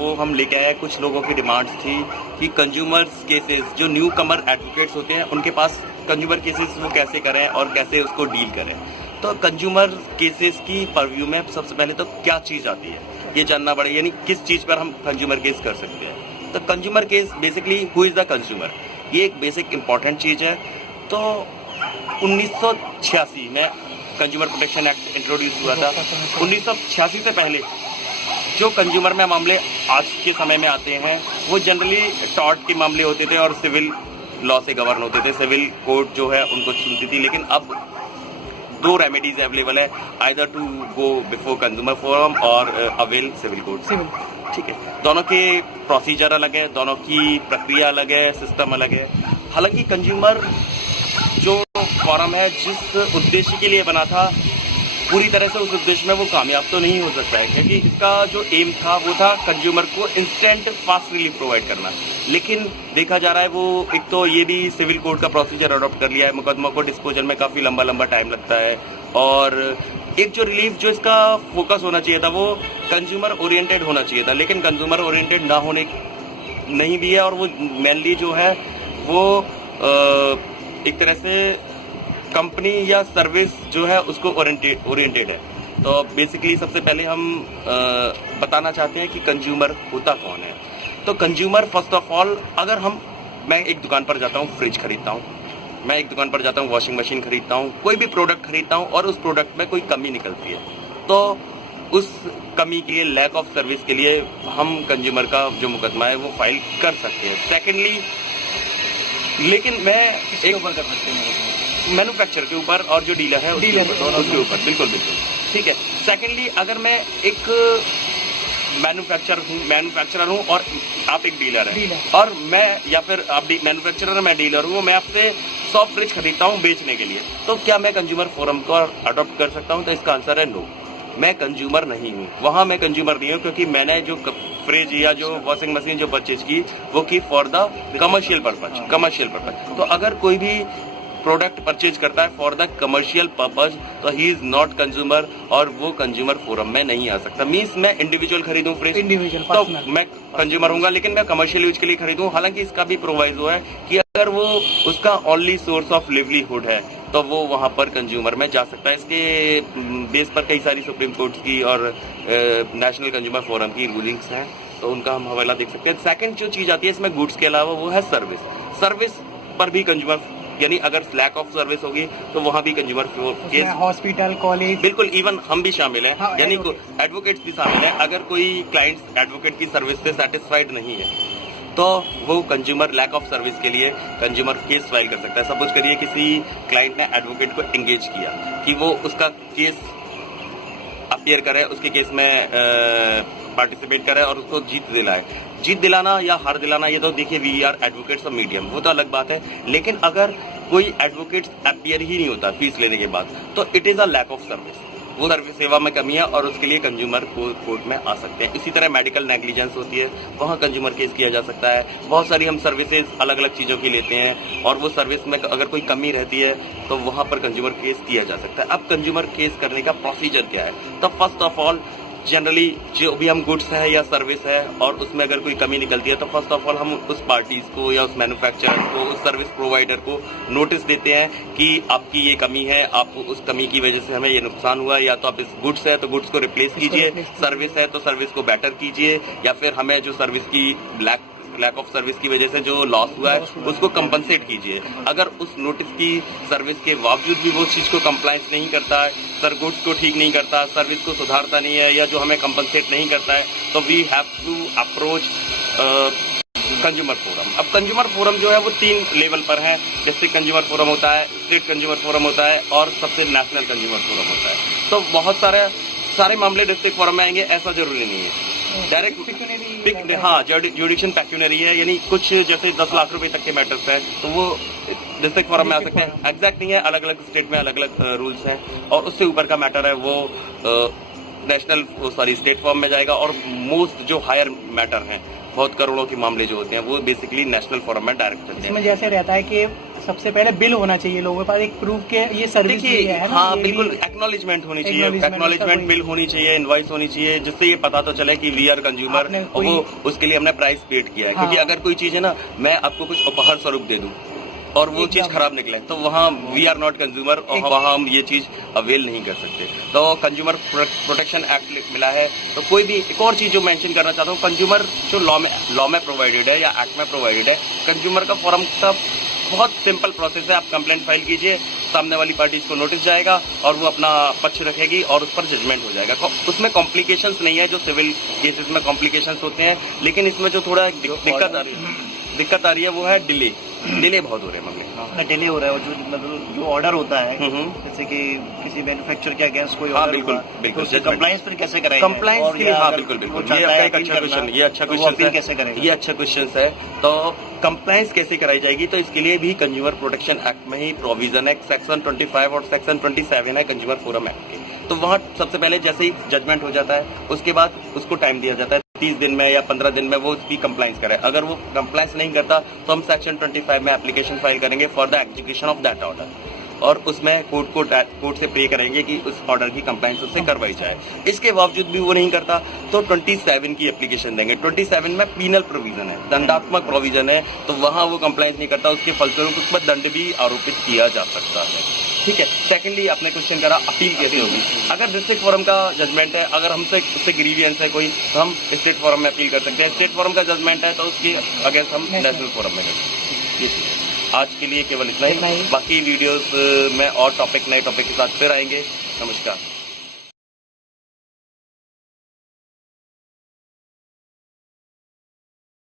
वो हम लेके आए। कुछ लोगों की डिमांड्स थी कि कंज्यूमर्स केसेस, जो न्यू कमर एडवोकेट्स होते हैं उनके पास कंज्यूमर केसेस वो कैसे करें और कैसे उसको डील करें। तो कंज्यूमर केसेस की परव्यू में सबसे पहले तो क्या चीज़ आती है ये जानना पड़ेगा, यानी किस चीज़ पर हम कंज्यूमर केस कर सकते हैं। तो consumer case basically who is the consumer, ये एक बेसिक इंपॉर्टेंट चीज़ है। तो 1986 में कंज्यूमर प्रोटेक्शन एक्ट इंट्रोड्यूस हुआ था। 1986 से पहले जो कंज्यूमर में मामले आज के समय में आते हैं वो जनरली टॉर्ट के मामले होते थे और सिविल लॉ से गवर्न होते थे। सिविल कोर्ट जो है उनको सुनती थी, लेकिन अब दो रेमेडीज अवेलेबल है, either to go before consumer forum और अवेल सिविल कोर्ट। ठीक है, दोनों के प्रोसीजर अलग है, दोनों की प्रक्रिया अलग है, सिस्टम अलग है। हालांकि कंज्यूमर जो फोरम है जिस उद्देश्य के लिए बना था पूरी तरह से उस उद्देश्य में वो कामयाब तो नहीं हो सकता है, क्योंकि इसका जो एम था वो था कंज्यूमर को इंस्टेंट फास्ट रिलीफ प्रोवाइड करना। लेकिन देखा जा रहा है वो एक तो ये भी सिविल कोर्ट का प्रोसीजर अडॉप्ट कर लिया है, मुकदमा को डिस्पोजल में काफ़ी लंबा टाइम लगता है। और एक जो रिलीफ जो इसका फोकस होना चाहिए था वो कंज्यूमर ओरिएंटेड होना चाहिए था, लेकिन कंज्यूमर ओरिएंटेड ना होने नहीं भी है, और वो मेनली जो है वो एक तरह से कंपनी या सर्विस जो है उसको ओरिएंटेड है। तो बेसिकली सबसे पहले हम बताना चाहते हैं कि कंज्यूमर होता कौन है। तो कंज्यूमर फर्स्ट ऑफ ऑल, अगर मैं एक दुकान पर जाता हूँ, फ्रिज खरीदता हूँ, मैं एक दुकान पर जाता हूँ, वॉशिंग मशीन खरीदता हूँ, कोई भी प्रोडक्ट खरीदता हूँ और उस प्रोडक्ट में कोई कमी निकलती है, तो उस कमी के लिए, लैक ऑफ सर्विस के लिए हम कंज्यूमर का जो मुकदमा है वो फाइल कर सकते हैं। सेकेंडली, लेकिन मैं एक ऊपर कर सकते हैं मैन्युफैक्चरर के ऊपर और जो डीलर है उसके ऊपर, बिल्कुल। ठीक है। सेकेंडली, अगर मैं एक मैन्युफैक्चरर हूँ और आप एक डीलर हैं, और मैं या फिर आप मैन्युफैक्चरर मैं डीलर हूँ, मैं आपसे 100 फ्रिज खरीदता हूँ बेचने के लिए, तो क्या मैं कंज्यूमर फोरम को अडॉप्ट कर सकता हूँ? तो इसका आंसर है नो, मैं कंज्यूमर नहीं हूँ। वहाँ मैं कंज्यूमर नहीं हूँ, क्योंकि मैंने जो फ्रिज या जो वॉशिंग मशीन जो परचेज की वो की फॉर द कमर्शियल पर्पज। तो अगर कोई भी प्रोडक्ट परचेज करता है फॉर द कमर्शियल पर्पज, तो ही इज नॉट कंज्यूमर, और वो कंज्यूमर फोरम में नहीं आ सकता। मींस मैं इंडिविजुअल खरीदूं फ्रिज, तो मैं कंज्यूमर हूंगा, लेकिन मैं कमर्शियल यूज के लिए खरीदूं। हालांकि इसका भी प्रोवाइजो है कि अगर वो उसका ओनली सोर्स ऑफ लिवलीहुड है तो वो वहां पर कंज्यूमर में जा सकता है। इसके बेस पर कई सारी सुप्रीम कोर्ट की और नेशनल कंज्यूमर फोरम की रूलिंग्स हैं, तो उनका हम हवाला देख सकते हैं। सेकंड जो चीज आती है इसमें गुड्स के अलावा, वो है सर्विस पर भी कंज्यूमर, यानी अगर लैक ऑफ सर्विस होगी तो वहाँ भी कंज्यूमर केस, हॉस्पिटल, कॉलेज, बिल्कुल, इवन हम भी शामिल हैं। हाँ, यानी एडवोकेट्स भी शामिल हैं। अगर कोई क्लाइंट एडवोकेट की सर्विस से सेटिस्फाइड नहीं है तो वो कंज्यूमर लैक ऑफ सर्विस के लिए कंज्यूमर केस फाइल कर सकता है। सपोज करिए किसी क्लाइंट ने एडवोकेट को एंगेज किया कि वो उसका केस अपीयर करे, उसके केस में पार्टिसिपेट करे और उसको जीत दिलाना या हार दिलाना, ये तो देखिए we are advocates of medium, वो तो अलग बात है। लेकिन अगर कोई एडवोकेट अपीयर ही नहीं होता फीस लेने के बाद, तो it is a lack of service, वो सर्विस सेवा में कमी है और उसके लिए कंज्यूमर कोर्ट में आ सकते हैं। इसी तरह मेडिकल नेग्लिजेंस होती है, वहाँ कंज्यूमर केस किया जा सकता है। बहुत सारी हम सर्विसेज अलग अलग चीज़ों की लेते हैं और वो सर्विस में अगर कोई कमी रहती है तो वहाँ पर कंज्यूमर केस किया जा सकता है। अब कंज्यूमर केस करने का प्रोसीजर क्या है? तो फर्स्ट ऑफ ऑल, जनरली जो भी हम गुड्स है या सर्विस है और उसमें अगर कोई कमी निकलती है तो फर्स्ट ऑफ ऑल हम उस पार्टीज को या उस मैन्युफैक्चरर को, उस सर्विस प्रोवाइडर को नोटिस देते हैं कि आपकी ये कमी है, आपको उस कमी की वजह से हमें ये नुकसान हुआ है, या तो आप इस गुड्स है तो गुड्स को रिप्लेस कीजिए, सर्विस है तो सर्विस को बेटर कीजिए, या फिर हमें जो सर्विस की लैक ऑफ सर्विस की वजह से जो लॉस हुआ है उसको कंपनसेट कीजिए। अगर उस नोटिस की सर्विस के बावजूद भी वो उस चीज़ को कंप्लायंस नहीं करता है, गुड्स को ठीक नहीं करता, सर्विस को सुधारता नहीं है, या जो हमें कंपनसेट नहीं करता है, तो we have to approach consumer forum. अब कंज्यूमर फोरम जो है वो 3 लेवल पर है। डिस्ट्रिक्ट कंज्यूमर फोरम होता है, स्टेट कंज्यूमर फोरम होता है और सबसे नेशनल कंज्यूमर फोरम होता है। तो बहुत सारे मामले डिस्ट्रिक्ट फोरम में आएंगे, ऐसा जरूरी नहीं है। डायरेक्ट हाँ, जुडिक्शन पैक्यूनरी है, यानी कुछ जैसे 10 लाख रुपए तक के मैटर्स है तो वो डिस्ट्रिक्ट फोरम में आ सकते हैं। एग्जैक्ट नहीं है, अलग अलग स्टेट में अलग अलग रूल्स हैं, और उससे ऊपर का मैटर है वो स्टेट फॉर्म में जाएगा। और मोस्ट जो हायर मैटर हैं, बहुत करोड़ों के मामले जो होते हैं, वो बेसिकली नेशनल फोरम में डायरेक्ट चलते हैं। इसमें जैसे रहता है कि सबसे पहले बिल होना चाहिए लोगों के पास, एक प्रूफ के ये सर्विस देखिए है ना। हाँ ये बिल्कुल, भी एक्नॉलेजमेंट होनी चाहिए, acknowledgement एक्नॉलेजमेंट उसका बिल होनी चाहिए, इनवॉइस होनी चाहिए, जिससे ये पता तो चले कि वी आर कंज्यूमर, आपने और वो उसके लिए हमने प्राइस पेड किया है। हाँ। क्योंकि अगर कोई चीज है ना, मैं आपको कुछ उपहार स्वरूप दे दूं और वो चीज एकदम। खराब निकले, तो वहाँ वी आर नॉट कंज्यूमर, और वहाँ हम ये चीज अवेल नहीं कर सकते। तो कंज्यूमर प्रोटेक्शन एक्ट मिला है। तो कोई भी एक और चीज जो मेंशन करना चाहता हूँ, कंज्यूमर जो लॉ में प्रोवाइडेड है या एक्ट में प्रोवाइडेड है, कंज्यूमर का फोरम का बहुत सिंपल प्रोसेस है। आप कंप्लेंट फाइल कीजिए, सामने वाली पार्टी को नोटिस जाएगा और वो अपना पक्ष रखेगी और उस पर जजमेंट हो जाएगा। उसमें कॉम्प्लिकेशंस नहीं है जो सिविल केसेस में कॉम्प्लिकेशंस होते हैं, लेकिन इसमें जो थोड़ा दिक्कत आ रही है वो है डिले बहुत हो रहे हैं मामले। डिले हो रहा है, और जो मतलब जो ऑर्डर होता है जैसे कि किसी मैन्युफैक्चर के अगेंस्ट कोई ऑर्डर, बिल्कुल बिल्कुल, कंप्लायंस फिर कैसे कराएंगे? कंप्लायंस के लिए हाँ बिल्कुल बिल्कुल, ये आपका एक अच्छा क्वेश्चन, ये अच्छा क्वेश्चन है, कैसे करेंगे? ये अच्छा क्वेश्चन है। तो कंप्लायंस कैसे कराई जाएगी, तो इसके लिए भी कंज्यूमर प्रोटेक्शन एक्ट में ही प्रोविजन है, सेक्शन 25 और सेक्शन 27 है कंज्यूमर फोरम एक्ट के। तो वहाँ सबसे पहले जैसे ही जजमेंट हो जाता है, उसके बाद उसको टाइम दिया जाता है 30 दिन में या 15 दिन में वो उसकी कंप्लायंस करे। अगर वो कंप्लायंस नहीं करता तो हम सेक्शन 25 में एप्लीकेशन फाइल करेंगे for the execution of that order, और उसमें कोर्ट से पे करेंगे कि उस ऑर्डर की कंप्लायंस उससे करवाई जाए। इसके बावजूद भी वो नहीं करता तो 27 की एप्लीकेशन देंगे। 27 में पीनल प्रोविजन है, दंडात्मक प्रोविजन है, तो वहाँ वो कंप्लायंस नहीं करता, उसके फलस्वरूप उस पर दंड भी आरोपित किया जा सकता है। ठीक है। सेकेंडली आपने क्वेश्चन करा अपील कैसे होगी। अगर डिस्ट्रिक्ट फोरम का जजमेंट है, अगर हमसे उससे ग्रीवियंस है कोई, तो हम स्टेट फोरम में अपील कर सकते हैं। स्टेट फोरम का जजमेंट है तो उसके अगेंस्ट हम नेशनल फोरम में कर सकते हैं। आज के लिए केवल इतना ही। बाकी वीडियोस में और टॉपिक, नए टॉपिक के साथ फिर आएंगे। नमस्कार।